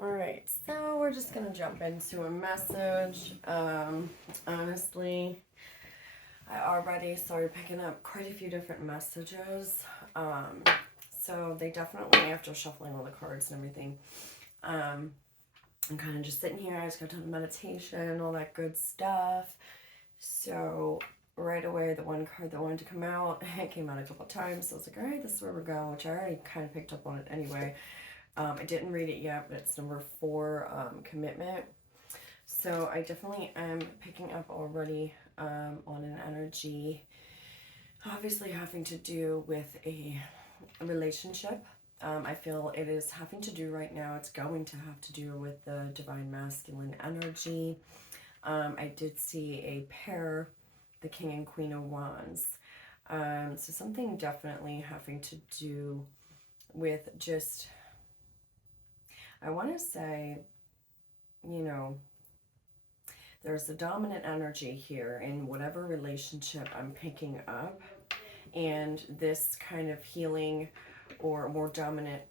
Alright, so we're just gonna jump into a message. Honestly, I already started picking up quite a few different messages. So they definitely, after shuffling all the cards and everything, I'm kind of just sitting here. I just got done meditation, all that good stuff. So right away, the one card that wanted to come out, it came out a couple of times. So I was like, all right, this is where we're going, which I already kind of picked up on it anyway. I didn't read it yet, but it's number 4, commitment. So I definitely am picking up already on an energy, obviously having to do with a relationship. I feel it is having to do right now, it's going to have to do with the divine masculine energy. I did see a pair, the King and Queen of Wands. So something definitely having to do with just, I want to say, you know, there's a dominant energy here in whatever relationship I'm picking up. And this kind of healing or more dominant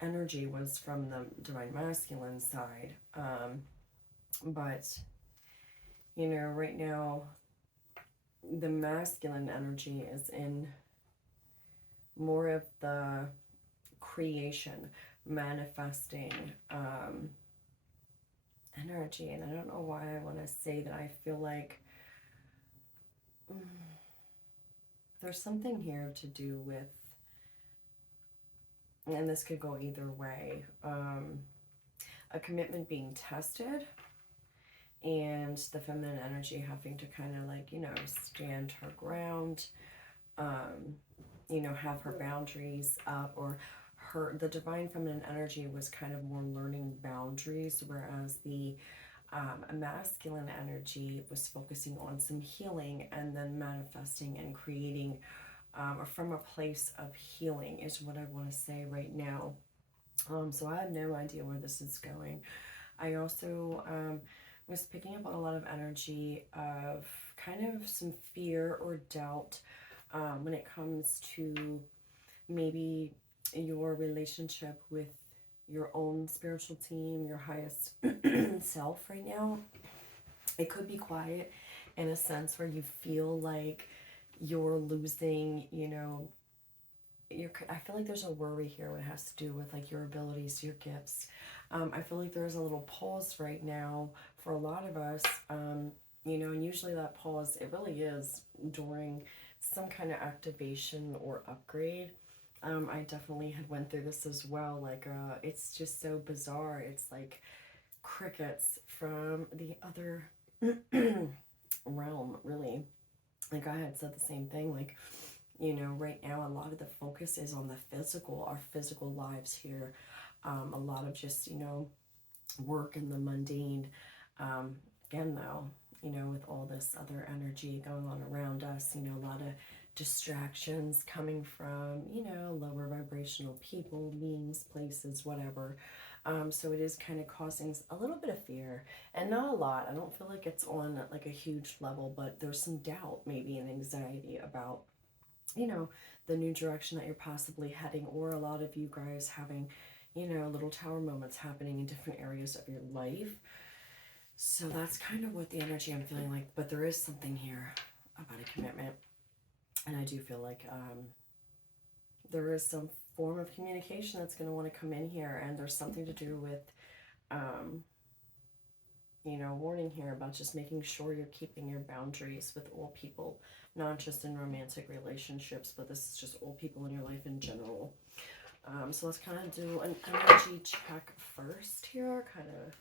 energy was from the divine masculine side. But, you know, right now, the masculine energy is in more of the creation, manifesting energy. And I don't know why I want to say that. I feel like there's something here to do with, and this could go either way, a commitment being tested and the feminine energy having to kind of like, you know, stand her ground, you know, have her boundaries up, or the divine feminine energy was kind of more learning boundaries, whereas the masculine energy was focusing on some healing and then manifesting and creating from a place of healing is what I want to say right now. So I have no idea where this is going. I also was picking up on a lot of energy of kind of some fear or doubt when it comes to maybe your relationship with your own spiritual team, your highest self right now. It could be quiet in a sense where you feel like you're losing, you know, I feel like there's a worry here when it has to do with like your abilities, your gifts. I feel like there's a little pause right now for a lot of us, you know, and usually that pause, it really is during some kind of activation or upgrade. I definitely had went through this as well. Like, it's just so bizarre. It's like crickets from the other realm, really. Like I had said the same thing. Like, you know, right now a lot of the focus is on the physical, our physical lives here. A lot of just, you know, work and the mundane. Again, though, you know, with all this other energy going on around us, you know, a lot of distractions coming from, you know, lower vibrational people, beings, places, whatever. So it is kind of causing a little bit of fear, and not a lot. I don't feel like it's on like a huge level, but there's some doubt, maybe, and anxiety about, you know, the new direction that you're possibly heading, or a lot of you guys having, you know, little tower moments happening in different areas of your life. So that's kind of what the energy I'm feeling like, but there is something here about a commitment. And I do feel like there is some form of communication that's going to want to come in here, and there's something to do with, you know, warning here about just making sure you're keeping your boundaries with all people, not just in romantic relationships, but this is just all people in your life in general. So let's kind of do an energy check first here, kind of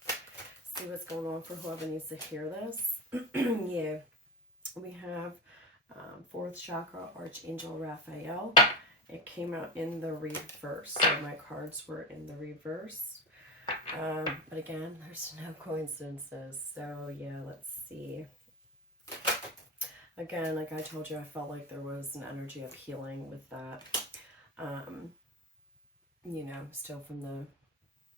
see what's going on for whoever needs to hear this. Yeah, we have 4th chakra, Archangel Raphael. It came out in the reverse, so my cards were in the reverse. But again, there's no coincidences. So yeah, let's see. Again, like I told you, I felt like there was an energy of healing with that. You know, still from the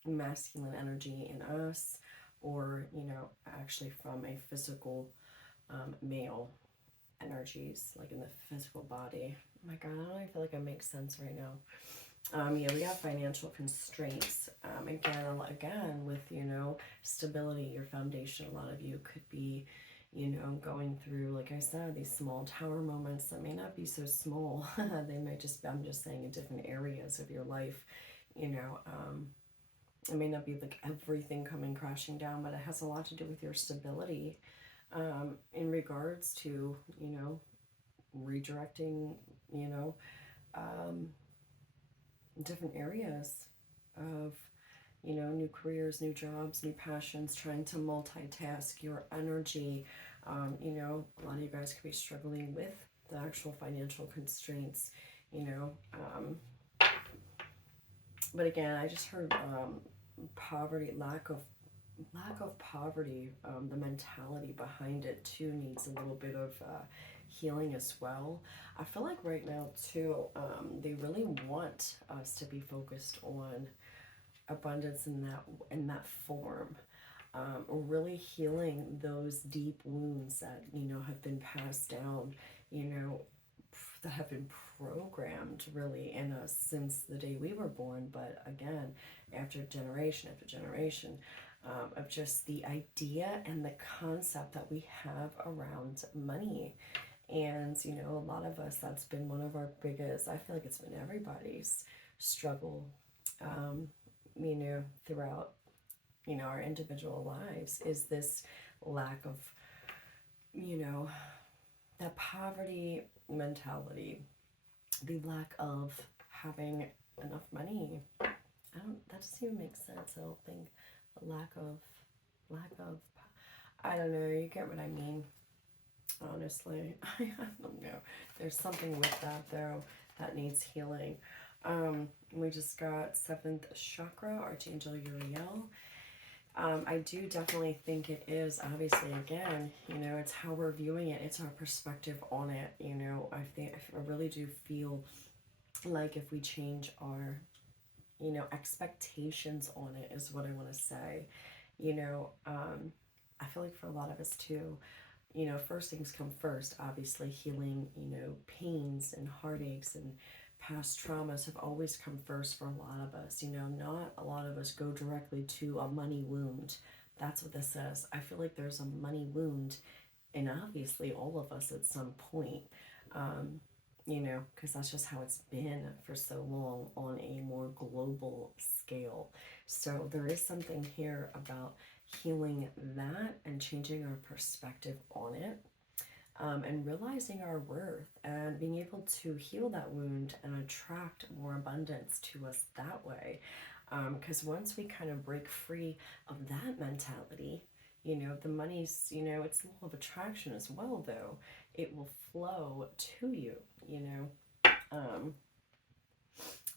masculine energy in us, or, you know, actually from a physical male energies, like in the physical body. Oh my God, I don't even feel like I make sense right now. Yeah, we have financial constraints. Again, with, stability, your foundation. A lot of you could be, going through, like I said, these small tower moments that may not be so small. They might just, I'm just saying, in different areas of your life. You know, it may not be like everything coming crashing down, but it has a lot to do with your stability, in regards to, redirecting, um, different areas of, new careers, new jobs, new passions, trying to multitask your energy. A lot of you guys could be struggling with the actual financial constraints, you know. But again, I just heard, poverty, lack of poverty. The mentality behind it too needs a little bit of healing as well. I feel like right now too, they really want us to be focused on abundance in that form. Really healing those deep wounds that have been passed down, you know, that have been programmed really in us since the day we were born. But again, after generation, of just the idea and the concept that we have around money. And, a lot of us, that's been one of our biggest, I feel like it's been everybody's struggle, throughout, our individual lives, is this lack of, you know, that poverty mentality, the lack of having enough money. That doesn't even make sense. I don't think. Lack of, I don't know, you get what I mean. Honestly, I don't know. There's something with that though that needs healing. We just got 7th chakra, Archangel Uriel. I do definitely think it is, obviously, again, it's how we're viewing it. It's our perspective on it. I really do feel like if we change our, expectations on it, is what I want to say. I feel like for a lot of us too, first things come first. Obviously, healing, pains and heartaches and past traumas have always come first for a lot of us. Not a lot of us go directly to a money wound. That's what this says. I feel like there's a money wound in obviously all of us at some point. Because that's just how it's been for so long on a more global scale. So there is something here about healing that and changing our perspective on it, and realizing our worth and being able to heal that wound and attract more abundance to us that way. Because once we kind of break free of that mentality, the money's, it's law of attraction as well, though. It will flow to you,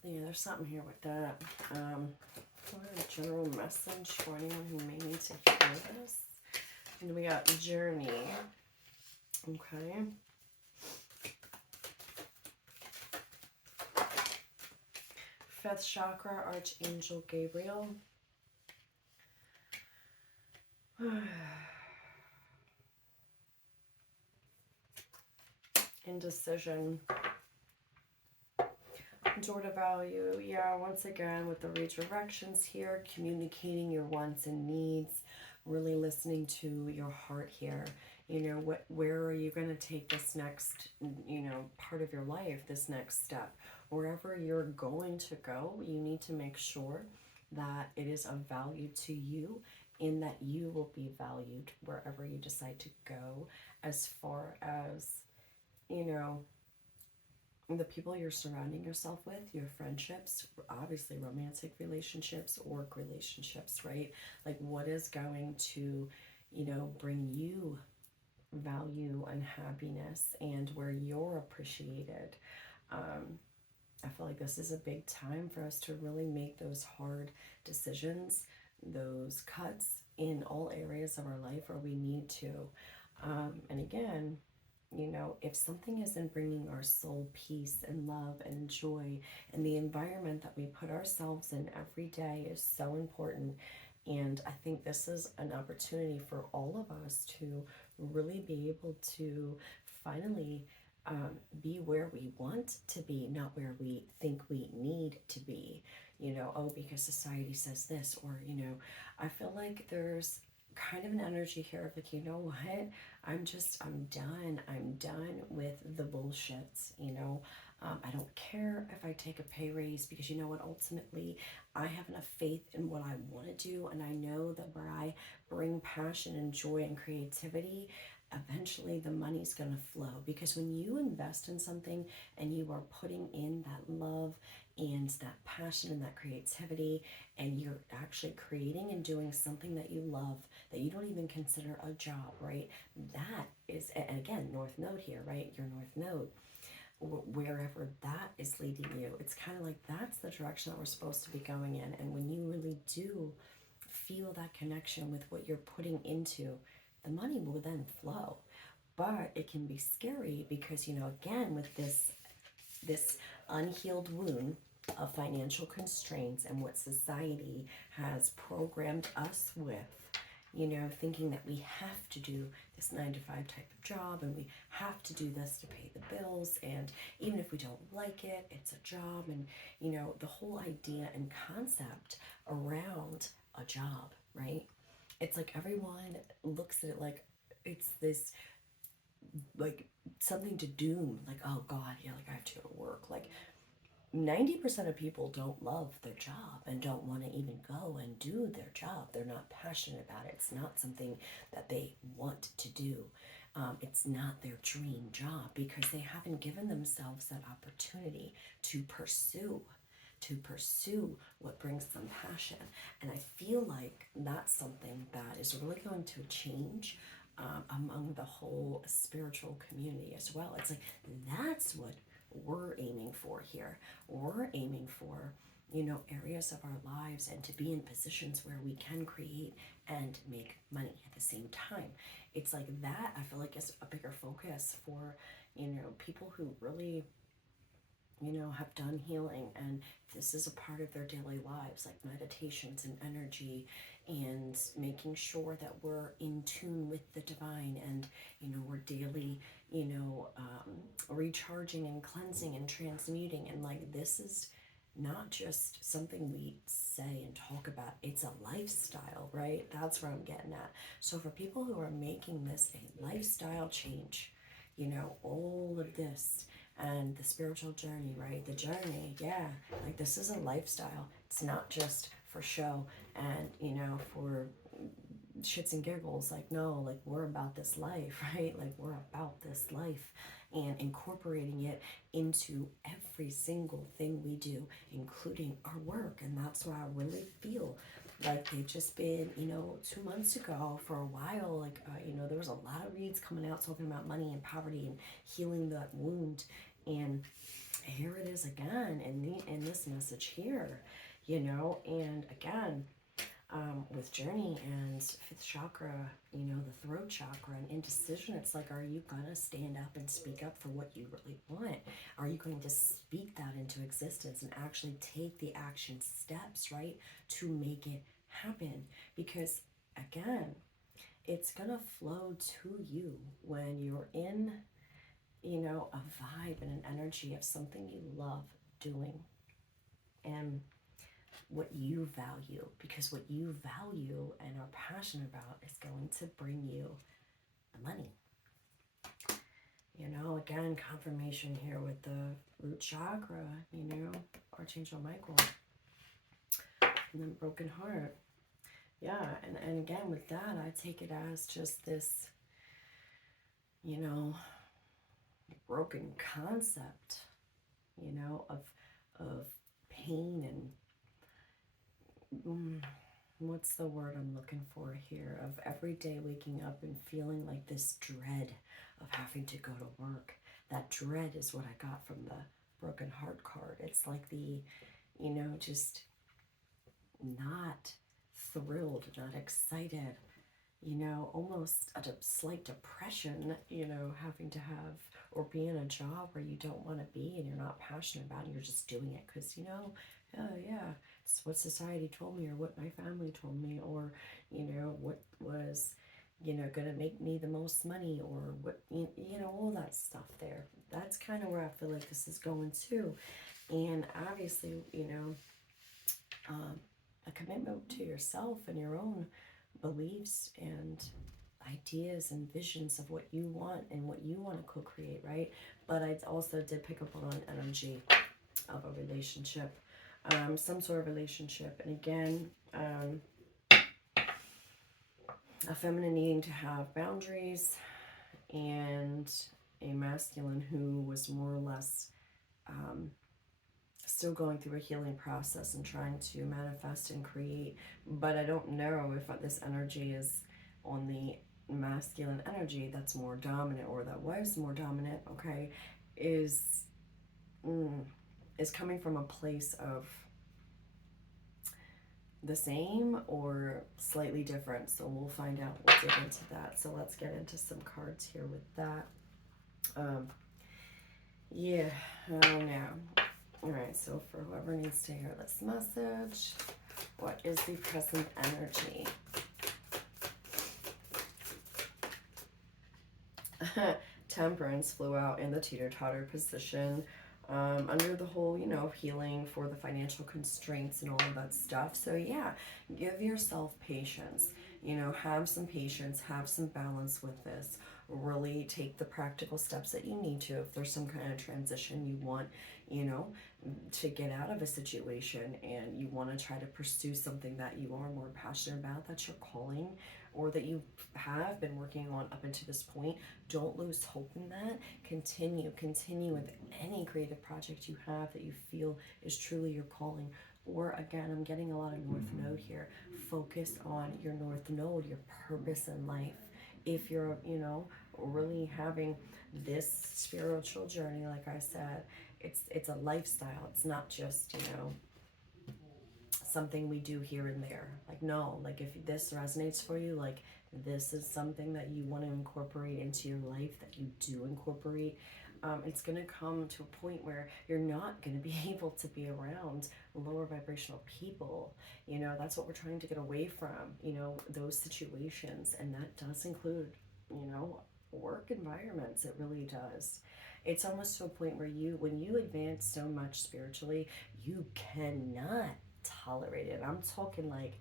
there's something here with that. What a general message for anyone who may need to hear this. And we got journey. Okay. 5th chakra, Archangel Gabriel. Indecision. Door to value. Yeah, once again with the redirections here, communicating your wants and needs, really listening to your heart here. Where are you going to take this next, part of your life, this next step? Wherever you're going to go, you need to make sure that it is of value to you, in that you will be valued wherever you decide to go, as far as, the people you're surrounding yourself with, your friendships, obviously romantic relationships, work relationships, right? Like, what is going to, bring you value and happiness, and where you're appreciated. I feel like this is a big time for us to really make those hard decisions, those cuts in all areas of our life where we need to. And again, if something isn't bringing our soul peace and love and joy, and the environment that we put ourselves in every day is so important. And I think this is an opportunity for all of us to really be able to finally be where we want to be, not where we think we need to be. Oh, because society says this, or, I feel like there's kind of an energy here of like, you know what? I'm done. I'm done with the bullshits, I don't care if I take a pay raise, because you know what? Ultimately, I have enough faith in what I want to do, and I know that where I bring passion and joy and creativity, eventually the money's going to flow. Because when you invest in something and you are putting in that love and that passion and that creativity, and you're actually creating and doing something that you love, that you don't even consider a job, right? That is, and again, North Node here, right? Your North Node, wherever that is leading you, it's kind of like that's the direction that we're supposed to be going in. And when you really do feel that connection with what you're putting into, the money will then flow. But it can be scary because, again, with this unhealed wound of financial constraints and what society has programmed us with, thinking that we have to do this 9 to 5 type of job, and we have to do this to pay the bills, and even if we don't like it, it's a job. And the whole idea and concept around a job, right? It's like everyone looks at it like it's this, like, something to doom, like, oh god, yeah, like I have to go to work. Like 90% of people don't love their job and don't want to even go and do their job. They're not passionate about it. It's not something that they want to do. It's not their dream job because they haven't given themselves that opportunity to pursue what brings them passion. And I feel like that's something that is really going to change among the whole spiritual community as well. It's like that's what we're aiming for here. We're aiming for, areas of our lives and to be in positions where we can create and make money at the same time. It's like that, I feel like, is a bigger focus for, people who really, have done healing, and this is a part of their daily lives, like meditations and energy, and making sure that we're in tune with the divine, and we're daily, recharging and cleansing and transmuting. And like, this is not just something we say and talk about, it's a lifestyle, right? That's where I'm getting at. So for people who are making this a lifestyle change, all of this and the spiritual journey, right? The journey, yeah, like this is a lifestyle. It's not just for show and, for shits and giggles. Like, no, like we're about this life, right? Like we're about this life and incorporating it into every single thing we do, including our work. And that's why I really feel like they've just been, 2 months ago for a while, like, there was a lot of reads coming out talking about money and poverty and healing that wound. And here it is again in this message here, and again, with journey and fifth chakra, the throat chakra and indecision, it's like, are you gonna stand up and speak up for what you really want? Are you going to speak that into existence and actually take the action steps, right, to make it happen? Because again, it's gonna flow to you when you're in, a vibe and an energy of something you love doing and what you value, because what you value and are passionate about is going to bring you the money. Again, confirmation here with the root chakra, Archangel Michael, and then broken heart. Yeah, and again with that, I take it as just this, broken concept, of pain and what's the word I'm looking for here? Of every day waking up and feeling like this dread of having to go to work. That dread is what I got from the broken heart card. It's like the, just not thrilled, not excited, almost a slight depression, having to have or be in a job where you don't want to be and you're not passionate about it, and you're just doing it because, oh yeah, it's what society told me or what my family told me, or, what was, you know, going to make me the most money, or what, you know, all that stuff there. That's kind of where I feel like this is going too. And obviously, you know, a commitment to yourself and your own beliefs and ideas and visions of what you want and what you want to co-create, right? But I also did pick up on energy of a relationship, some sort of relationship. And again, a feminine needing to have boundaries, and a masculine who was more or less still going through a healing process and trying to manifest and create. But I don't know if this energy is on the masculine energy that's more dominant, or that was more dominant, okay, is is coming from a place of the same or slightly different. So we'll find out. We'll dig into that. So let's get into some cards here with that. Yeah, oh no. All right, so for whoever needs to hear this message, what is the present energy? Temperance flew out in the teeter-totter position, under the whole, you know, healing for the financial constraints and all of that stuff. So yeah, give yourself patience. You know, have some patience, have some balance with this. Really take the practical steps that you need to. If there's some kind of transition you want, you know, to get out of a situation, and you want to try to pursue something that you are more passionate about, that's your calling, or that you have been working on up until this point, don't lose hope in that. Continue with any creative project you have that you feel is truly your calling. Or again, I'm getting a lot of North Node here. Focus on your North Node, your purpose in life. If you're, you know, really having this spiritual journey, like I said, it's a lifestyle. It's not just, you know, something we do here and there. Like, no, like if this resonates for you, like this is something that you want to incorporate into your life, that you do incorporate, it's going to come to a point where you're not going to be able to be around lower vibrational people. You know, that's what we're trying to get away from, you know, those situations. And that does include, you know, work environments. It really does. It's almost to a point where when you advance so much spiritually, you cannot tolerate it. I'm talking like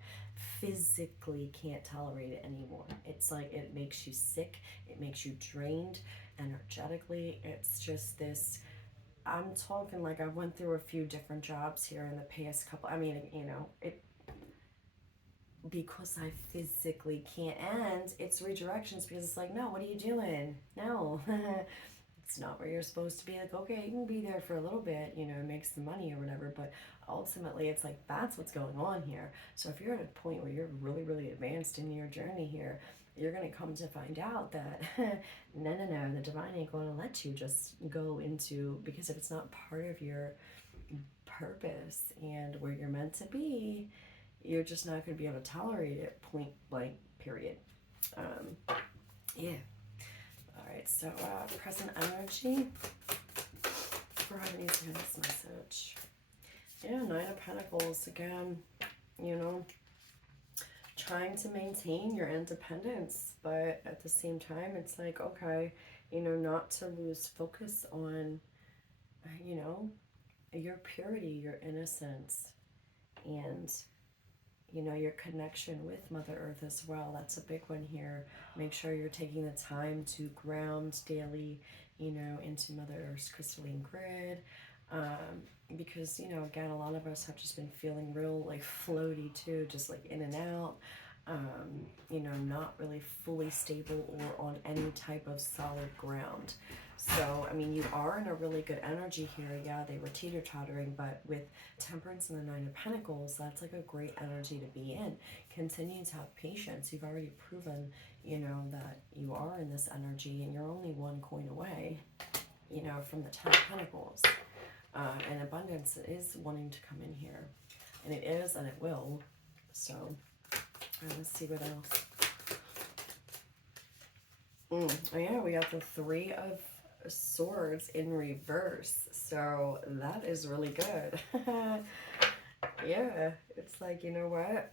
physically can't tolerate it anymore. It's like it makes you sick, it makes you drained energetically. It's just this. I'm talking like I went through a few different jobs here in the past couple. I mean, you know, it because I physically can't. And it's redirections because it's like, no, what are you doing? No. It's not where you're supposed to be. Like, okay, you can be there for a little bit, you know, make some money or whatever, but ultimately it's like that's what's going on here. So if you're at a point where you're really, really advanced in your journey here, you're going to come to find out that no, the divine ain't going to let you just go into, because if it's not part of your purpose and where you're meant to be, you're just not going to be able to tolerate it, point blank, period. Yeah. All right, so present energy for whoever needs to hear this message. Yeah, Nine of Pentacles again, you know, trying to maintain your independence, but at the same time, it's like, okay, you know, not to lose focus on, you know, your purity, your innocence, and you know, your connection with Mother Earth as well. That's a big one here. Make sure you're taking the time to ground daily, you know, into Mother Earth's crystalline grid. Because, you know, again, a lot of us have just been feeling real like floaty too, just like in and out. You know, not really fully stable or on any type of solid ground. So, I mean, you are in a really good energy here. Yeah, they were teeter-tottering, but with Temperance and the Nine of Pentacles, that's like a great energy to be in. Continue to have patience. You've already proven, you know, that you are in this energy, and you're only one coin away, you know, from the Ten of Pentacles. And abundance is wanting to come in here. And it is, and it will. So, let's see what else. Oh yeah, we got the Three of Swords in reverse. So that is really good. Yeah, it's like, you know what?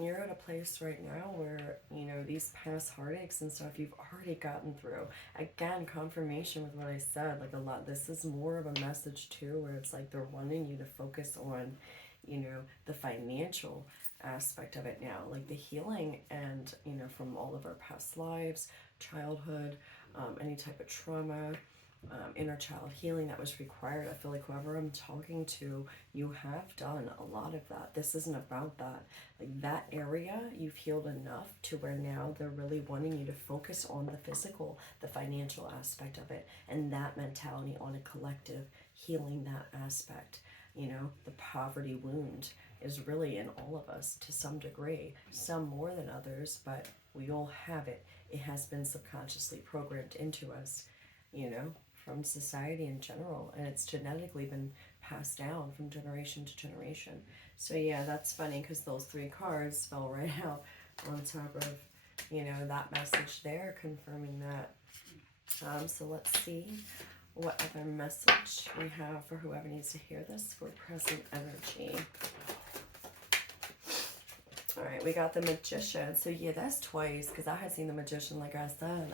you're at a place right now where, you know, these past heartaches and stuff you've already gotten through. Again, confirmation with what I said, like a lot, this is more of a message too, where it's like they're wanting you to focus on, you know, the financial aspect of it now, like the healing and, you know, from all of our past lives, childhood, any type of trauma, inner child healing that was required. I feel like whoever I'm talking to, you have done a lot of that. This isn't about that. Like that area, you've healed enough to where now they're really wanting you to focus on the physical, the financial aspect of it, and that mentality on a collective healing that aspect. You know, the poverty wound is really in all of us to some degree, some more than others, but we all have it. It has been subconsciously programmed into us, you know, from society in general, and it's genetically been passed down from generation to generation. So yeah, that's funny because those three cards fell right out on top of, you know, that message there confirming that. So let's see what other message we have for whoever needs to hear this for present energy. All right, we got the Magician. So yeah, that's twice because I had seen the Magician, like I said,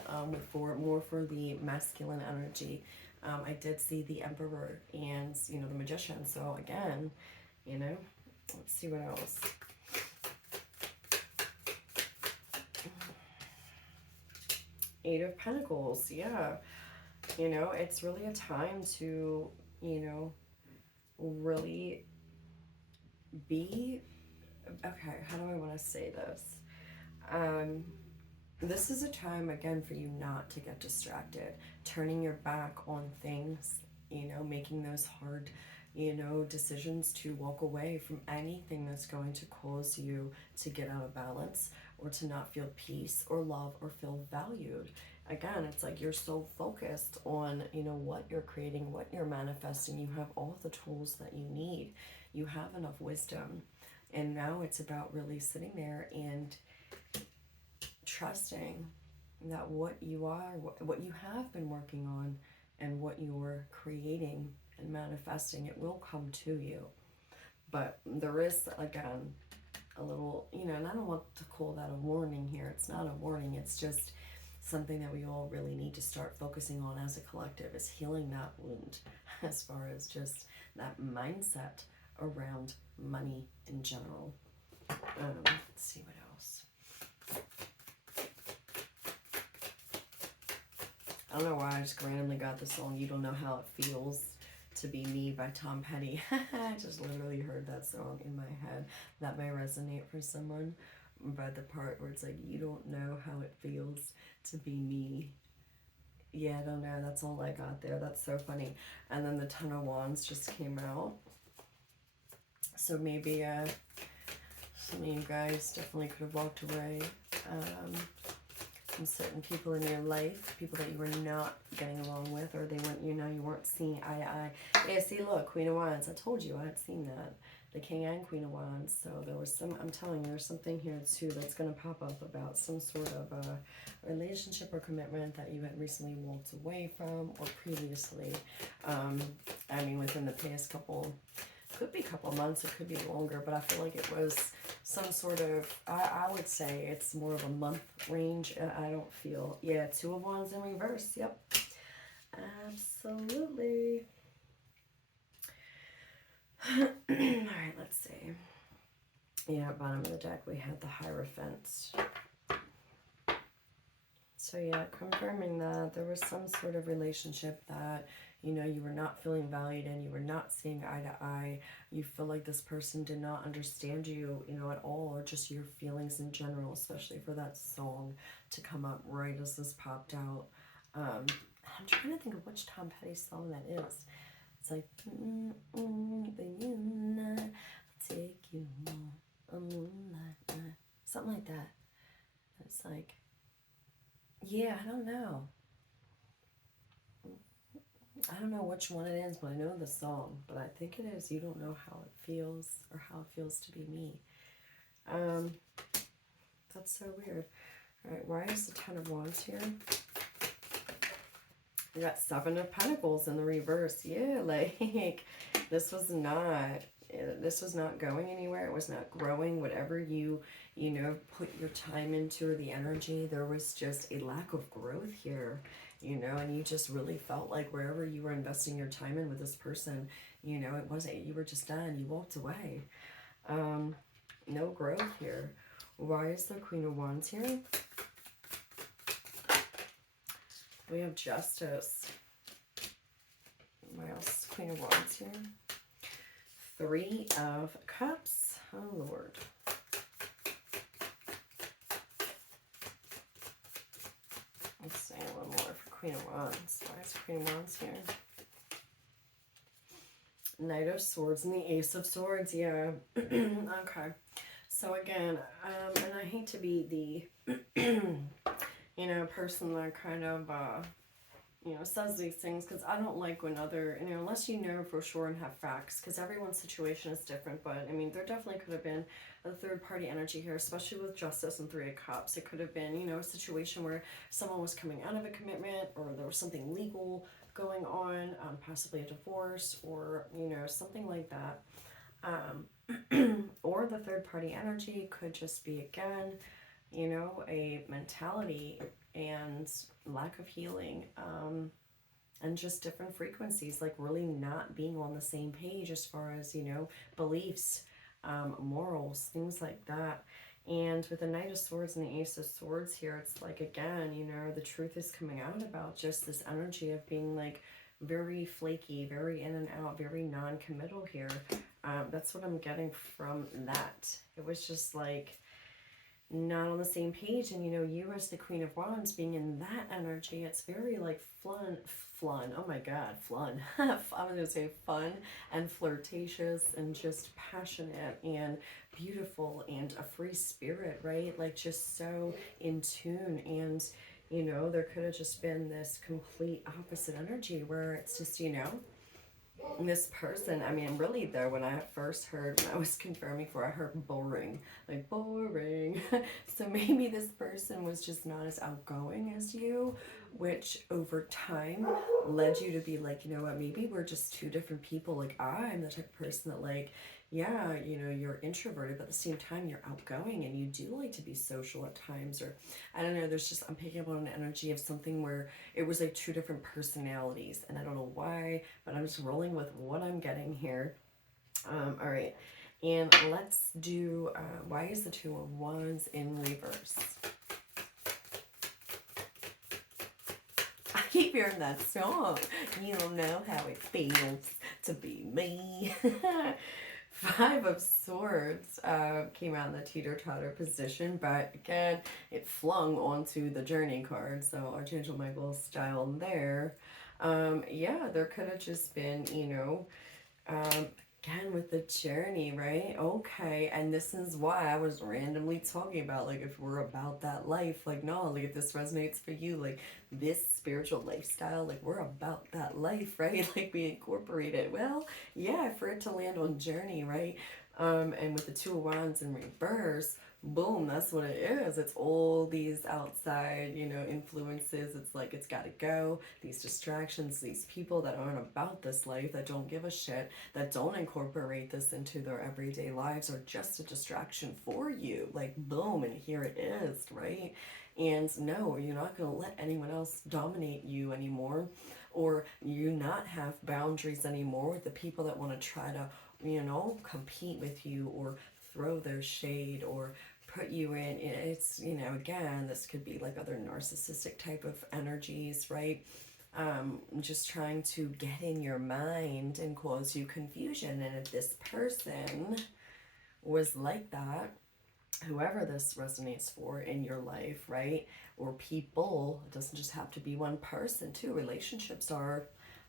for more for the masculine energy. I did see the Emperor and, you know, the Magician. So again, you know, let's see what else. Eight of Pentacles. Yeah, you know, it's really a time to, you know, really be, okay, how do I want to say this? This is a time, again, for you not to get distracted, turning your back on things, you know, making those hard, you know, decisions to walk away from anything that's going to cause you to get out of balance or to not feel peace or love or feel valued. Again, it's like you're so focused on, you know, what you're creating, what you're manifesting. You have all the tools that you need. You have enough wisdom. And now it's about really sitting there and trusting that what you are, what you have been working on and what you're creating and manifesting, it will come to you. But there is, again, a little, you know, and I don't want to call that a warning here. It's not a warning. It's just something that we all really need to start focusing on as a collective, is healing that wound as far as just that mindset around money in general. Let's see what else. I don't know why I just randomly got the song You Don't Know How It Feels to Be Me by Tom Petty. I just literally heard that song in my head. That may resonate for someone, but the part where it's like, you don't know how it feels to be me. Yeah, I don't know. That's all I got there. That's so funny. And then the Ten of Wands just came out. So maybe some of you guys definitely could have walked away from certain people in your life, people that you were not getting along with, or they weren't, you know, you weren't seeing eye to eye. Yeah, see, look, Queen of Wands. I told you I had seen that. The King and Queen of Wands. So there was some, I'm telling you, there's something here too that's going to pop up about some sort of relationship or commitment that you had recently walked away from, or previously. I mean, within the past couple, could be a couple months, it could be longer, but I feel like it was some sort of, I would say it's more of a month range. I don't feel, yeah, Two of Wands in reverse. Yep, absolutely. All right, let's see. Yeah, bottom of the deck, we had the Hierophant. So yeah, confirming that there was some sort of relationship that, you know, you were not feeling valued in, you were not seeing eye to eye. You feel like this person did not understand you, you know, at all, or just your feelings in general, especially for that song to come up right as this popped out. I'm trying to think of which Tom Petty song that is. It's like, take you on a moonlight night. Something like that. It's like, yeah, I don't know. I don't know which one it is, but I know the song. But I think it is You Don't Know How It Feels, or How It Feels to Be Me. That's so weird. Alright, why is the Ten of Wands here? We got Seven of Pentacles in the reverse. Yeah, like, this was not, this was not going anywhere. It was not growing. Whatever you know, put your time into, or the energy, there was just a lack of growth here, you know, and you just really felt like wherever you were investing your time in with this person, you know, it wasn't, you were just done. You walked away. No growth here. Why is the Queen of Wands here? We have Justice. Why else? Queen of Wands here. Three of Cups. Oh, Lord. Let's say a little more for Queen of Wands. Why is Queen of Wands here? Knight of Swords and the Ace of Swords. Yeah. Okay. So again, and I hate to be the, you know, person that kind of, you know, says these things, because I don't like when other, you know, unless you know for sure and have facts, because everyone's situation is different. But I mean, there definitely could have been a third party energy here, especially with Justice and Three of Cups. It could have been, you know, a situation where someone was coming out of a commitment, or there was something legal going on, possibly a divorce, or, you know, something like that. Or the third party energy could just be, again, you know, a mentality and lack of healing, and just different frequencies, like really not being on the same page as far as, you know, beliefs, morals, things like that. And with the Knight of Swords and the Ace of Swords here, it's like, again, you know, the truth is coming out about just this energy of being like very flaky, very in and out, very non-committal here. That's what I'm getting from that. It was just like not on the same page. And, you know, you as the Queen of Wands being in that energy, it's very like fun, oh my god, fun. I was gonna say fun and flirtatious and just passionate and beautiful and a free spirit, right? Like just so in tune. And, you know, there could have just been this complete opposite energy where it's just, you know, this person, I mean, really though, when I first heard, when I was confirming for, I heard boring, like boring. So maybe this person was just not as outgoing as you, which over time led you to be like, you know what, maybe we're just two different people. Like I'm the type of person that, like, yeah, you know, you're introverted, but at the same time you're outgoing and you do like to be social at times. Or I don't know, there's just, I'm picking up on an energy of something where it was like two different personalities, and I don't know why, but I'm just rolling with what I'm getting here. All right, and let's do, why is the Two of Wands in reverse? I keep hearing that song. You don't know how it feels to be me. Five of Swords came out in the teeter-totter position, but again, it flung onto the Journey card, so Archangel Michael style there. Yeah, there could have just been, you know, again with the Journey, right? Okay, and this is why I was randomly talking about, like, if we're about that life, like, no, like, if this resonates for you, like, this spiritual lifestyle, like, we're about that life, right? Like, we incorporate it. Well, yeah, for it to land on Journey, right? And with the Two of Wands in reverse, boom, that's what it is. It's all these outside, you know, influences. It's like, it's got to go. These distractions, these people that aren't about this life, that don't give a shit, that don't incorporate this into their everyday lives, are just a distraction for you. Like, boom, and here it is, right? And no, you're not going to let anyone else dominate you anymore, or you not have boundaries anymore with the people that want to try to, you know, compete with you or throw their shade or put you in. It's, you know, again, this could be like other narcissistic type of energies, right? Just trying to get in your mind and cause you confusion. And if this person was like that, whoever this resonates for in your life, right? Or people, it doesn't just have to be one person too. Relationships are,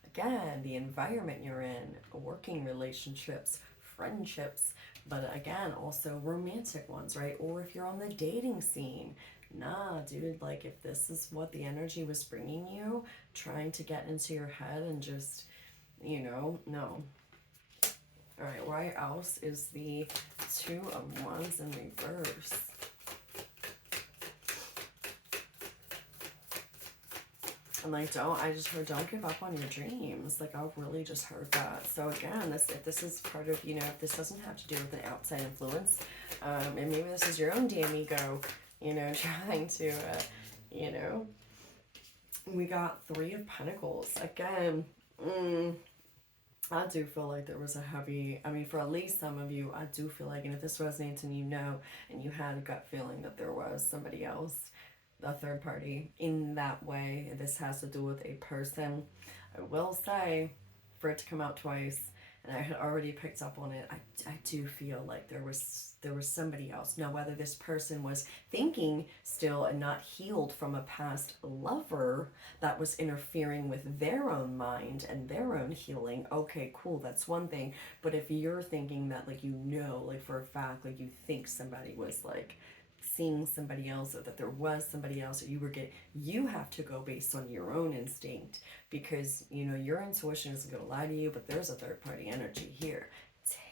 again, the environment you're in, working relationships, friendships, but again, also romantic ones, right? Or if you're on the dating scene, nah, dude, like if this is what the energy was bringing you, trying to get into your head and just, you know, no. All right, why else is the Two of Wands in reverse? And like, I just heard, don't give up on your dreams. Like, I really just heard that. So again, if this is part of, you know, if this doesn't have to do with an outside influence, and maybe this is your own damn ego, you know, trying to, you know, we got 3 of Pentacles. Again, I do feel like there was a heavy, I mean, for at least some of you, I do feel like, and if this resonates and you know, and you had a gut feeling that there was somebody else, a third party, in that way, this has to do with a person. I will say, for it to come out twice, and I had already picked up on it, I do feel like there was somebody else. Now, whether this person was thinking still and not healed from a past lover that was interfering with their own mind and their own healing, okay, cool, that's one thing. But if you're thinking that, like, you know, like for a fact, like you think somebody was like seeing somebody else, or that there was somebody else, or you have to go based on your own instinct, because you know your intuition isn't going to lie to you, but there's a third party energy here.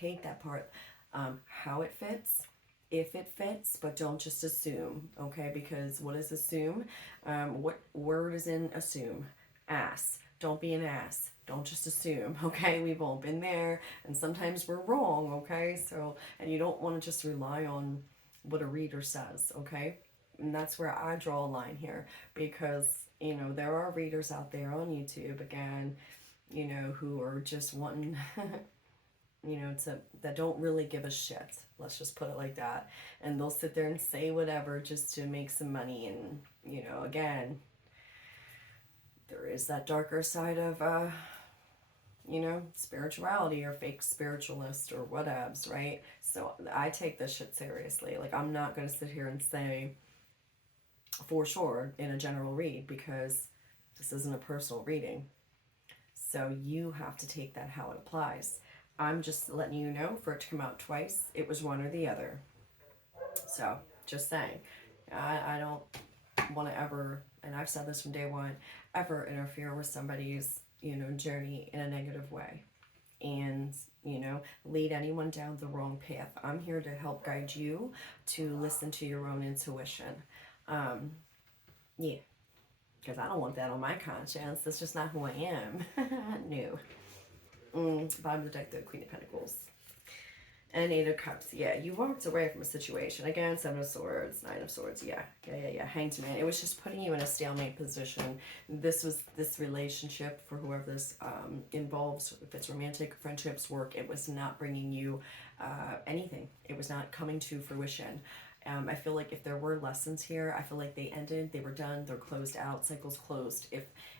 Take that part, how it fits, if it fits, but don't just assume, okay? Because what is assume? What word is in assume? Ass. Don't be an ass. Don't just assume, okay? We've all been there, and sometimes we're wrong, okay? So, and you don't want to just rely on what a reader says, okay? And that's where I draw a line here, because, you know, there are readers out there on YouTube, again, you know, who are just wanting, you know, that don't really give a shit. Let's just put it like that. And they'll sit there and say whatever just to make some money. And, you know, again, there is that darker side of, you know, spirituality, or fake spiritualist, or whatevs, right? So I take this shit seriously. Like, I'm not going to sit here and say for sure in a general read, because this isn't a personal reading. So you have to take that how it applies. I'm just letting you know, for it to come out twice, it was one or the other. So, just saying. I don't want to ever, and I've said this from day one, ever interfere with somebody's, you know, journey in a negative way, and, you know, lead anyone down the wrong path. I'm here to help guide you to listen to your own intuition. Yeah, because I don't want that on my conscience. That's just not who I am. No. Bottom of the deck, the Queen of Pentacles. And 8 of Cups. Yeah, you walked away from a situation. Again, 7 of Swords, 9 of Swords. Yeah. Hanged Man. It was just putting you in a stalemate position. This relationship, for whoever this involves, if it's romantic, friendships, work, it was not bringing you anything. It was not coming to fruition. I feel like if there were lessons here, I feel like they ended, they were done, they're closed out, cycle's closed.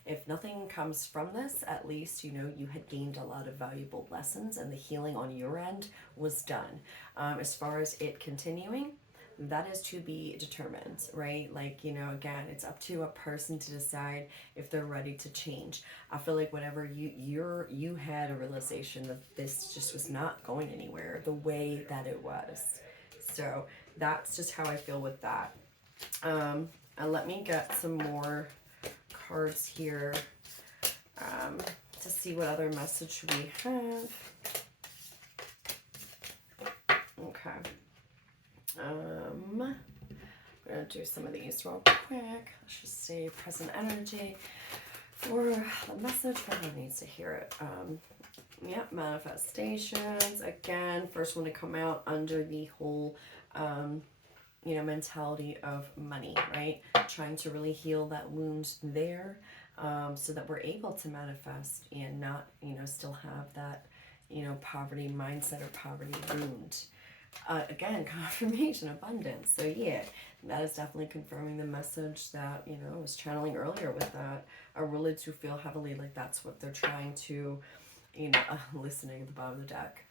If nothing comes from this, at least, you know, you had gained a lot of valuable lessons, and the healing on your end was done. As far as it continuing, that is to be determined, right? Like, you know, again, it's up to a person to decide if they're ready to change. I feel like whenever you had a realization that this just was not going anywhere the way that it was. So that's just how I feel with that. And let me get some more cards here to see what other message we have. Okay. I'm going to do some of these real quick. Let's just see present energy for the message. Everyone needs to hear it. Yep, manifestations. Again, first one to come out under the whole, you know, mentality of money, right? Trying to really heal that wound there, so that we're able to manifest and not, you know, still have that, you know, poverty mindset or poverty wound. Again, confirmation, abundance. So yeah, that is definitely confirming the message that, you know, I was channeling earlier with that. I really do feel heavily like that's what they're trying to, you know, listening at the bottom of the deck.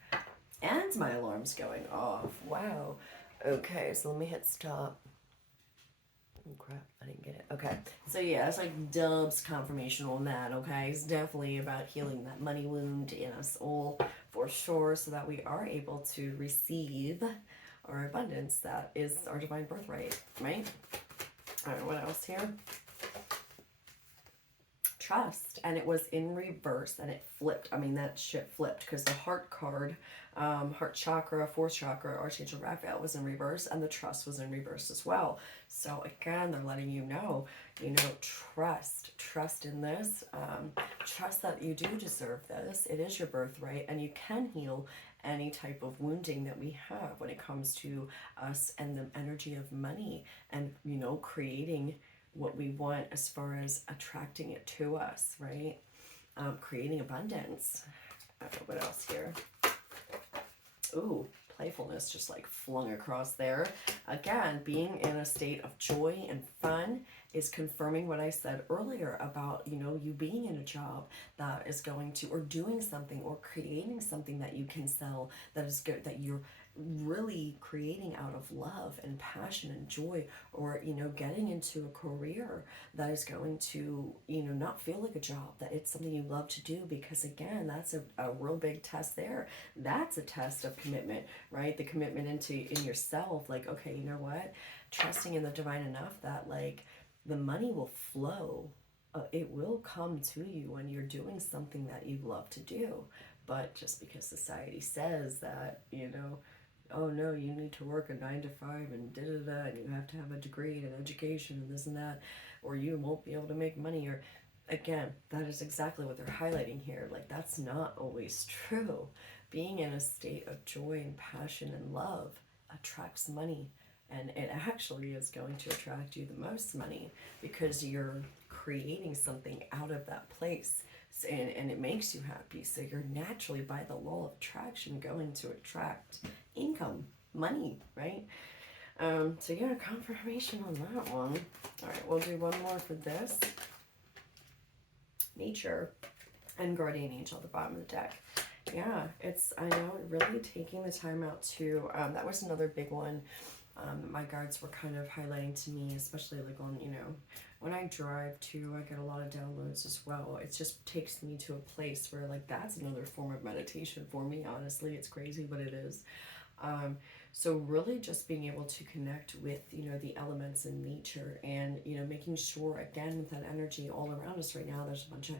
And my alarm's going off. Wow. Okay, so let me hit stop. Oh crap, I didn't get it. Okay, so yeah, it's like Dub's confirmation on that, okay? It's definitely about healing that money wound in us all, for sure, so that we are able to receive our abundance that is our divine birthright, right? All right, what else here? trust, and it was in reverse, and it flipped. I mean, that shit flipped because the heart card, heart chakra, fourth chakra, Archangel Raphael was in reverse, and the trust was in reverse as well. So again, they're letting you know, trust in this, trust that you do deserve this. It is your birthright, and you can heal any type of wounding that we have when it comes to us and the energy of money, and creating what we want as far as attracting it to us, right? Creating abundance. What else here? Ooh, playfulness just like flung across there. Again, being in a state of joy and fun is confirming what I said earlier about, you being in a job that is going to, or doing something, or creating something that you can sell that is good, that you're really creating out of love and passion and joy, or getting into a career that is going to not feel like a job, that it's something you love to do, because again, that's a real big test there. That's a test of commitment, right? The commitment in yourself, like, okay, you know what, trusting in the divine enough that like the money will flow. It will come to you when you're doing something that you love to do. But just because society says that, oh no, you need to work a 9 to 5 and da-da-da, and you have to have a degree and education and this and that, or you won't be able to make money, or again, that is exactly what they're highlighting here. Like, that's not always true. Being in a state of joy and passion and love attracts money, and it actually is going to attract you the most money because you're creating something out of that place. And it makes you happy, so you're naturally, by the law of attraction, going to attract income, money, right? So yeah, confirmation on that one. All right, we'll do one more for this. Nature and guardian angel at the bottom of the deck. Yeah, I know, really taking the time out to, that was another big one. My guides were kind of highlighting to me, especially like on, when I drive too, I get a lot of downloads as well. It just takes me to a place where like, that's another form of meditation for me, honestly. It's crazy, but it is. So really just being able to connect with, the elements in nature, and, making sure, again, with that energy all around us right now, there's a bunch of,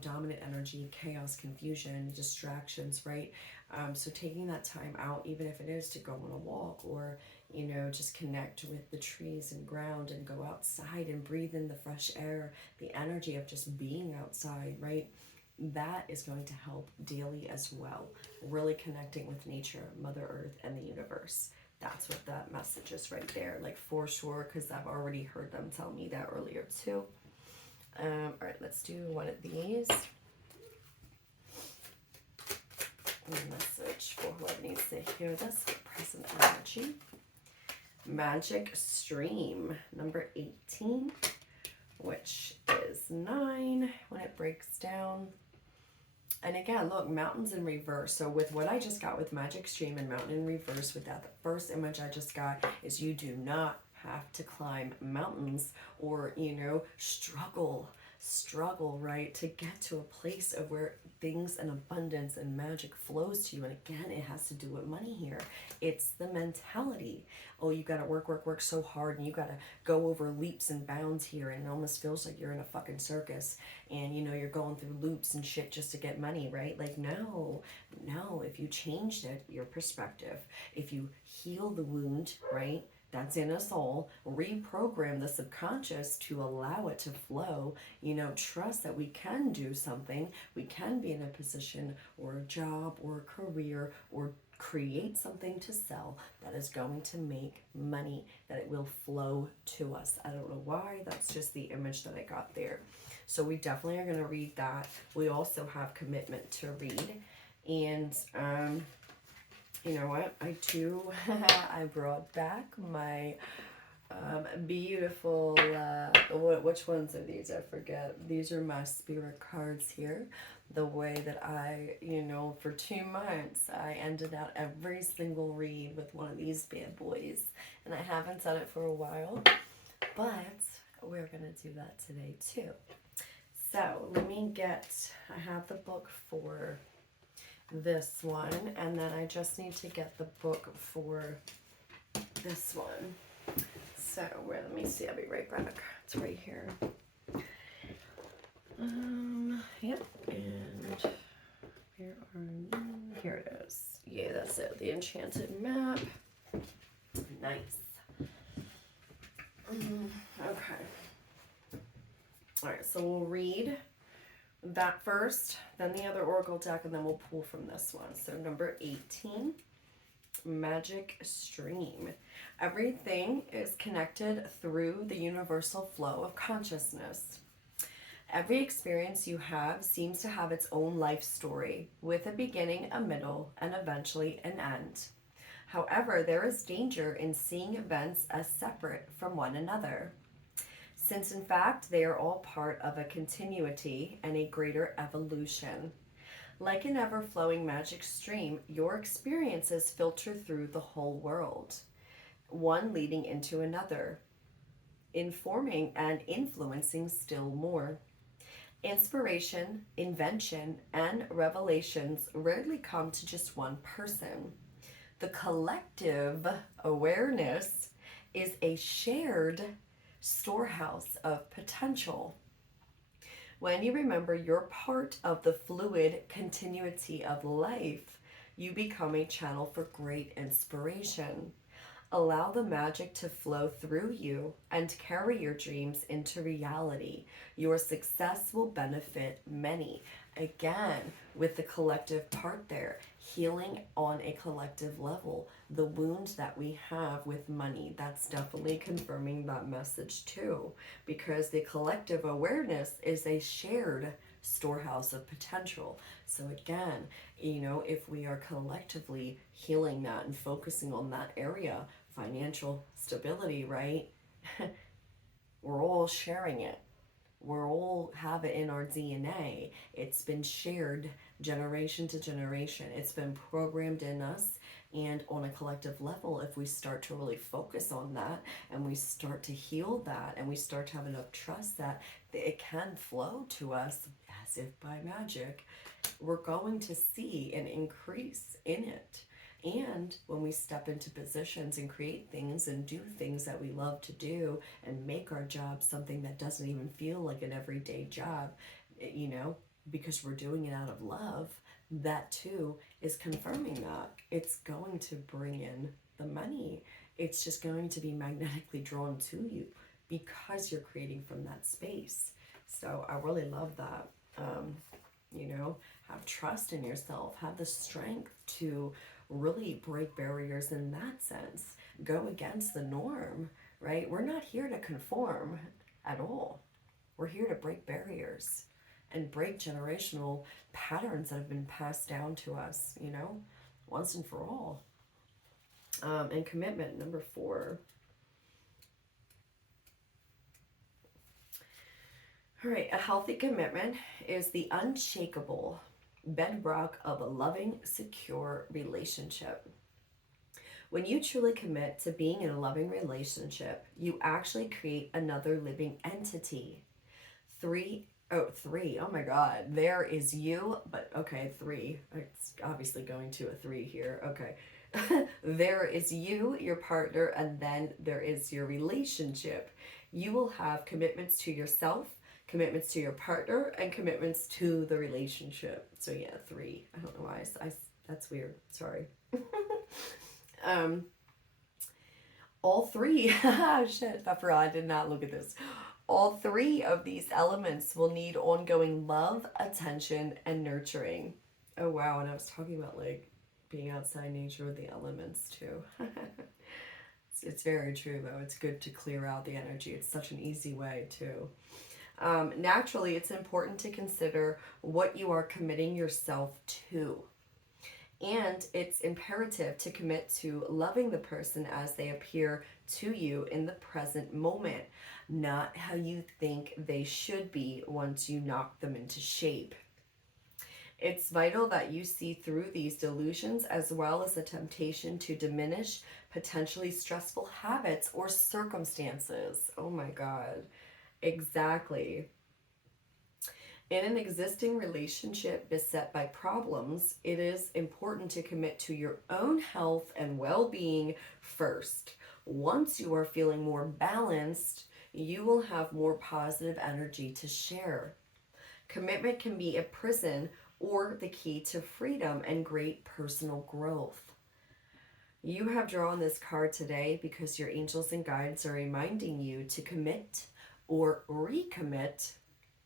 dominant energy, chaos, confusion, distractions, right? So taking that time out, even if it is to go on a walk, or, just connect with the trees and ground, and go outside and breathe in the fresh air, the energy of just being outside, right? That is going to help daily as well. Really connecting with nature, Mother Earth, and the universe. That's what that message is right there, like, for sure, because I've already heard them tell me that earlier too. All right, let's do one of these. A message for whoever needs to hear this, for present energy. Magic Stream, number 18, which is 9 when it breaks down. And again, look, mountains in reverse. So with what I just got with Magic Stream and mountain in reverse, with that, the first image I just got is you do not have to climb mountains, or, struggle, right, to get to a place of where things and abundance and magic flows to you. And again, it has to do with money here. It's the mentality. Oh, you got to work so hard, and you got to go over leaps and bounds here, and it almost feels like you're in a fucking circus, and you're going through loops and shit just to get money, right? Like, no, if you changed your perspective, if you heal the wound, right, that's in us all, reprogram the subconscious to allow it to flow, trust that we can do something, we can be in a position, or a job, or a career, or create something to sell that is going to make money, that it will flow to us. I don't know why, that's just the image that I got there. So we definitely are going to read that. We also have commitment to read, and you know what, I brought back my beautiful, which ones are these? I forget. These are my spirit cards here. The way that I, for 2 months, I ended out every single read with one of these bad boys. And I haven't done it for a while, but we're going to do that today too. So I have the book for this one, and then I just need to get the book for this one. So let me see, I'll be right back. It's right here. Yep, and here it is. Yeah, that's it. The enchanted map. Nice. Okay. All right, so we'll read that first, then the other oracle deck, and then we'll pull from this one. So number 18, magic stream. Everything is connected through the universal flow of consciousness. Every experience you have seems to have its own life story, with a beginning, a middle, and eventually an end. However, there is danger in seeing events as separate from one another, since in fact they are all part of a continuity and a greater evolution. Like an ever-flowing magic stream, your experiences filter through the whole world, one leading into another, informing and influencing still more. Inspiration, invention, and revelations rarely come to just one person. The collective awareness is a shared storehouse of potential. When you remember you're part of the fluid continuity of life, you become a channel for great inspiration. Allow the magic to flow through you and carry your dreams into reality. Your success will benefit many. Again, with the collective part there, healing on a collective level. The wound that we have with money, that's definitely confirming that message too, because the collective awareness is a shared storehouse of potential. So again, if we are collectively healing that and focusing on that area, financial stability, right? We're all sharing it. We're all have it in our DNA. It's been shared generation to generation. It's been programmed in us. And on a collective level, if we start to really focus on that and we start to heal that and we start to have enough trust that it can flow to us as if by magic, we're going to see an increase in it. And when we step into positions and create things and do things that we love to do and make our job something that doesn't even feel like an everyday job, because we're doing it out of love, that too is confirming that it's going to bring in the money. It's just going to be magnetically drawn to you because you're creating from that space. So I really love that. Have trust in yourself, have the strength to really break barriers in that sense, go against the norm, right? We're not here to conform at all. We're here to break barriers and break generational patterns that have been passed down to us, once and for all. And commitment, number 4. All right, a healthy commitment is the unshakable bedrock of a loving, secure relationship. When you truly commit to being in a loving relationship, you actually create another living entity. 3. Oh my God. There is you, but okay, 3. It's obviously going to a 3 here. Okay. There is you, your partner, and then there is your relationship. You will have commitments to yourself, commitments to your partner, and commitments to the relationship. So yeah, 3. I don't know why that's weird. Sorry. All 3. Shit, I forgot. I did not look at this. All 3 of these elements will need ongoing love, attention, and nurturing. Oh wow, and I was talking about like being outside nature with the elements too. It's very true though. It's good to clear out the energy. It's such an easy way too. Naturally, it's important to consider what you are committing yourself to. And it's imperative to commit to loving the person as they appear to you in the present moment, not how you think they should be once you knock them into shape. It's vital that you see through these delusions as well as the temptation to diminish potentially stressful habits or circumstances. Oh my God. Exactly. In an existing relationship beset by problems, it is important to commit to your own health and well-being first. Once you are feeling more balanced, you will have more positive energy to share. Commitment can be a prison or the key to freedom and great personal growth. You have drawn this card today because your angels and guides are reminding you to commit or recommit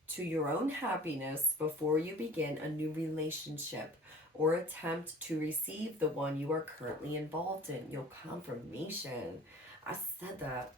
to your own happiness before you begin a new relationship or attempt to receive the one you are currently involved in. Your confirmation. I said that.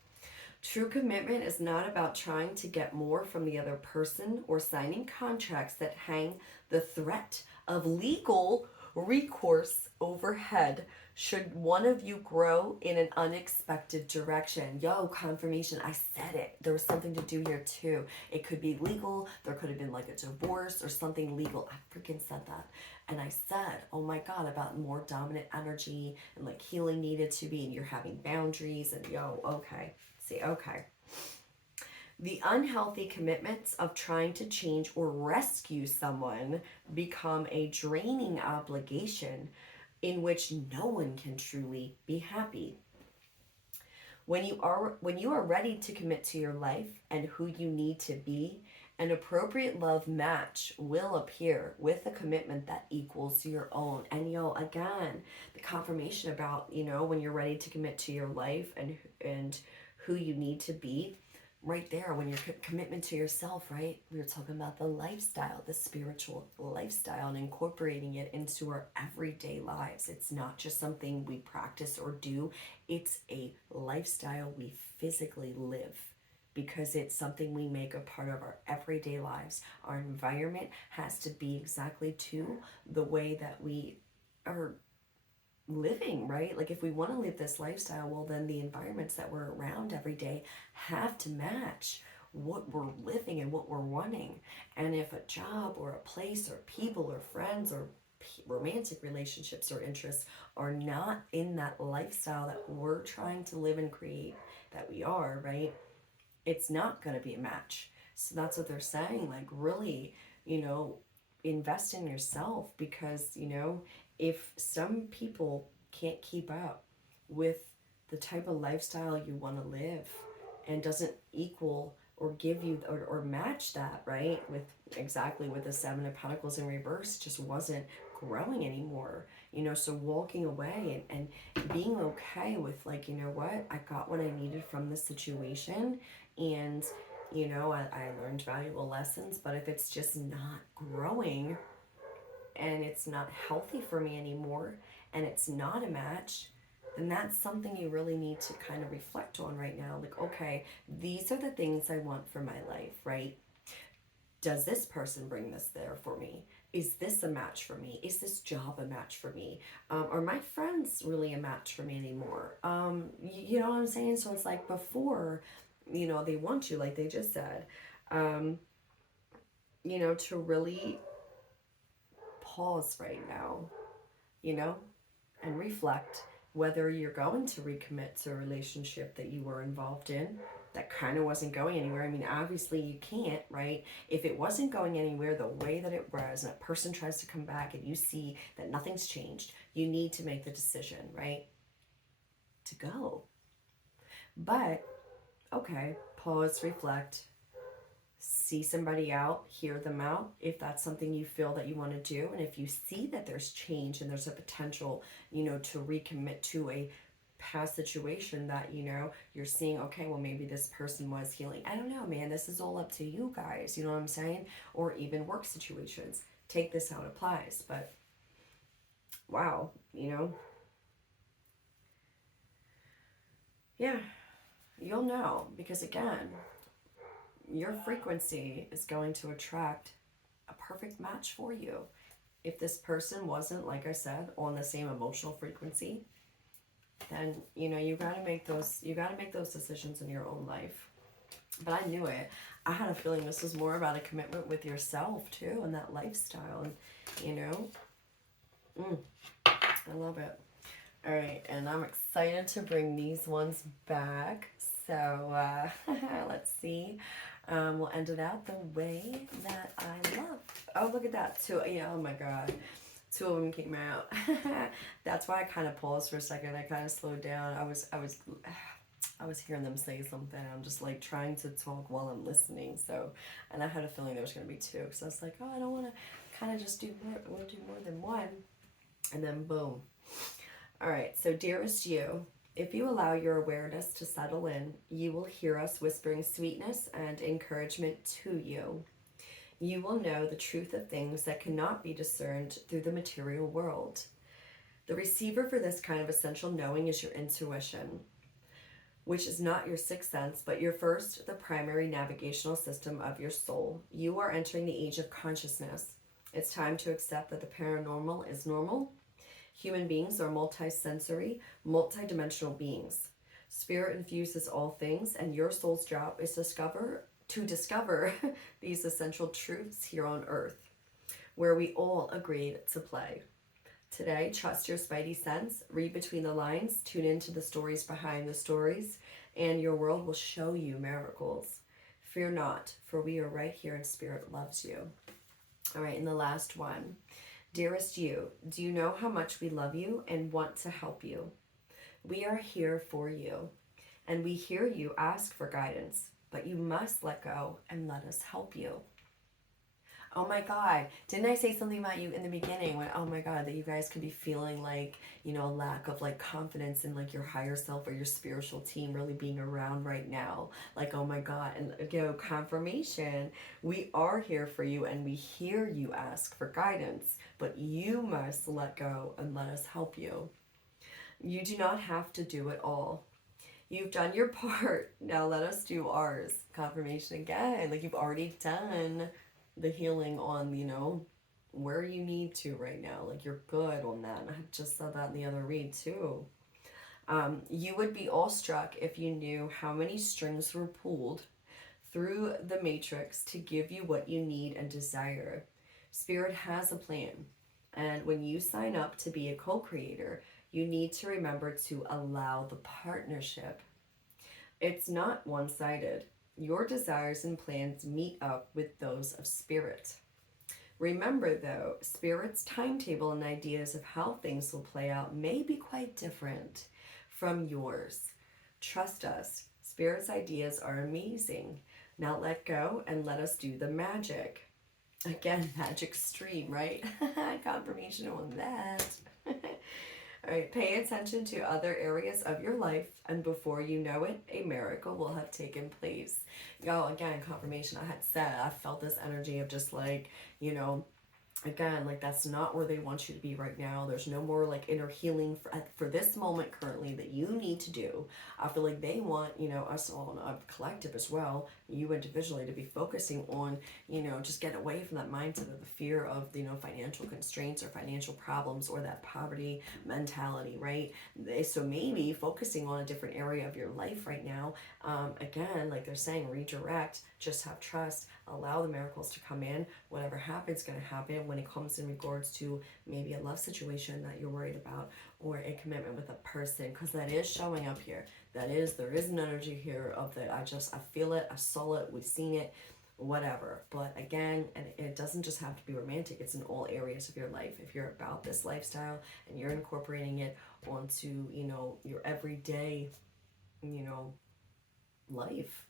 True commitment is not about trying to get more from the other person or signing contracts that hang the threat of legal recourse overhead should one of you grow in an unexpected direction. Yo, confirmation. I said it. There was something to do here too. It could be legal. There could have been like a divorce or something legal. I freaking said that. And I said, oh my God, about more dominant energy and like healing needed to be, and you're having boundaries and yo, okay. See, okay. The unhealthy commitments of trying to change or rescue someone become a draining obligation in which no one can truly be happy. When you are ready to commit to your life and who you need to be, an appropriate love match will appear with a commitment that equals your own. And again, the confirmation about, when you're ready to commit to your life and who you need to be, right there, when your commitment to yourself, right? We were talking about the lifestyle, the spiritual lifestyle, and incorporating it into our everyday lives. It's not just something we practice or do, it's a lifestyle we physically live because it's something we make a part of our everyday lives. Our environment has to be exactly to the way that we are living, right? Like if we want to live this lifestyle, well then the environments that we're around every day have to match what we're living and what we're wanting. And if a job or a place or people or friends or romantic relationships or interests are not in that lifestyle that we're trying to live and create, that we are, right? It's not going to be a match. So that's what they're saying, like really, invest in yourself because, if some people can't keep up with the type of lifestyle you want to live and doesn't equal or give you or match that, right, with exactly with the Seven of Pentacles in reverse, just wasn't growing anymore, so walking away and being okay with like, what, I got what I needed from the situation, and I learned valuable lessons, but if it's just not growing and it's not healthy for me anymore and it's not a match, then that's something you really need to kind of reflect on right now. Like, okay, these are the things I want for my life, right? Does this person bring this there for me? Is this a match for me? Is this job a match for me? Are my friends really a match for me anymore? You know what I'm saying? So it's like before, they want you, like they just said, to really pause right now, and reflect whether you're going to recommit to a relationship that you were involved in that kind of wasn't going anywhere. I mean, obviously you can't, right? If it wasn't going anywhere the way that it was, and a person tries to come back and you see that nothing's changed, you need to make the decision, right? To go. But, okay, pause, reflect, see somebody out, hear them out if that's something you feel that you want to do. And if you see that there's change and there's a potential, to recommit to a past situation that, you're seeing, okay, well, maybe this person was healing. I don't know, man. This is all up to you guys. You know what I'm saying? Or even work situations. Take this how it applies. But wow, yeah, you'll know because again, your frequency is going to attract a perfect match for you. If this person wasn't, like I said, on the same emotional frequency, then you gotta make those decisions in your own life. But I knew it. I had a feeling this was more about a commitment with yourself too, and that lifestyle, and I love it. All right, and I'm excited to bring these ones back. So let's see. We'll end it out the way that I love. Oh, look at that. Oh my God. 2 of them came out. That's why I kind of paused for a second. I kind of slowed down. I was I was hearing them say something. I'm just like trying to talk while I'm listening. So, and I had a feeling there was going to be two because I was like, oh, I don't want to kind of just do more, want to do more than one. And then boom. All right. So, dearest you, if you allow your awareness to settle in, you will hear us whispering sweetness and encouragement to you. You will know the truth of things that cannot be discerned through the material world. The receiver for this kind of essential knowing is your intuition, which is not your sixth sense, but your first, the primary navigational system of your soul. You are entering the age of consciousness. It's time to accept that the paranormal is normal. Human beings are multisensory, multidimensional beings. Spirit infuses all things, and your soul's job is to discover these essential truths here on earth, where we all agreed to play. Today, trust your spidey sense, read between the lines, tune into the stories behind the stories, and your world will show you miracles. Fear not, for we are right here and Spirit loves you. All right, and the last one. Dearest you, do you know how much we love you and want to help you? We are here for you, and we hear you ask for guidance, but you must let go and let us help you. Oh my God, didn't I say something about you in the beginning when, oh my God, that you guys could be feeling like, you know, a lack of like confidence in like your higher self or your spiritual team really being around right now. Like, oh my God, and you know, confirmation, we are here for you and we hear you ask for guidance, but you must let go and let us help you. You do not have to do it all. You've done your part. Now let us do ours. Confirmation again. Like you've already done the healing on, you know, where you need to right now. Like you're good on that. And I just said that in the other read too. You would be awestruck if you knew how many strings were pulled through the matrix to give you what you need and desire. Spirit has a plan. And when you sign up to be a co-creator, you need to remember to allow the partnership. It's not one-sided. Your desires and plans meet up with those of Spirit. Remember, though, Spirit's timetable and ideas of how things will play out may be quite different from yours. Trust us. Spirit's ideas are amazing. Now let go and let us do the magic. Again, magic stream, right? Confirmation on that. All right, pay attention to other areas of your life, and before you know it, a miracle will have taken place. Y'all, again, confirmation. I had said, I felt this energy of just like, you know, again, like that's not where they want you to be right now. There's no more like inner healing for this moment currently that you need to do. I feel like they want, you know, us all in a collective as well, you individually, to be focusing on, you know, just get away from that mindset of the fear of, you know, financial constraints or financial problems or that poverty mentality, right? So maybe focusing on a different area of your life right now, again, like they're saying, redirect, just have trust, allow the miracles to come in. Whatever happens, going to happen when it comes in regards to maybe a love situation that you're worried about or a commitment with a person, because that is showing up here. There is an energy here of that. I feel it, I saw it, we've seen it, whatever. But again, and it doesn't just have to be romantic, it's in all areas of your life. If you're about this lifestyle and you're incorporating it onto, you know, your everyday, you know, life,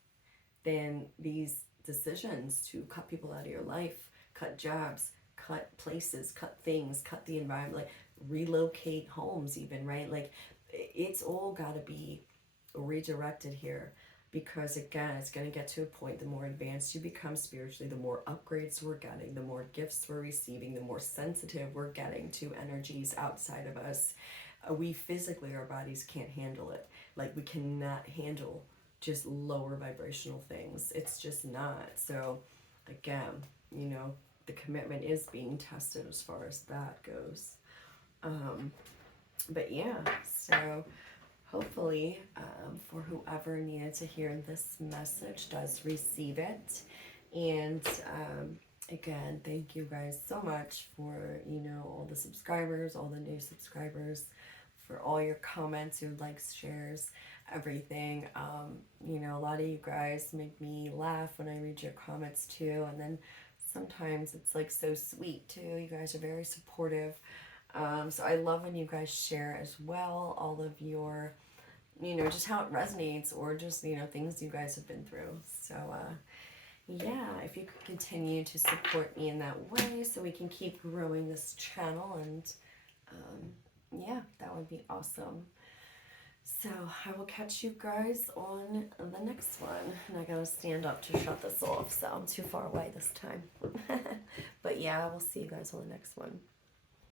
then these decisions to cut people out of your life, cut jobs, cut places, cut things, cut the environment, like relocate homes even, right? Like it's all got to be redirected here, because again, it's going to get to a point, the more advanced you become spiritually, the more upgrades we're getting, the more gifts we're receiving, the more sensitive we're getting to energies outside of us. We physically, our bodies can't handle it. Like we cannot handle just lower vibrational things. It's just not. So again, you know, the commitment is being tested as far as that goes. But yeah, so hopefully for whoever needed to hear this message does receive it. And again, thank you guys so much for, you know, all the subscribers, all the new subscribers, for all your comments, your likes, shares, everything. You know, a lot of you guys make me laugh when I read your comments too, and then sometimes it's like so sweet too. You guys are very supportive. So I love when you guys share as well all of your, you know, just how it resonates, or just, you know, things you guys have been through. So, yeah, if you could continue to support me in that way so we can keep growing this channel, and yeah, that would be awesome. So I will catch you guys on the next one. And I gotta stand up to shut this off, so I'm too far away this time. But yeah, I will see you guys on the next one.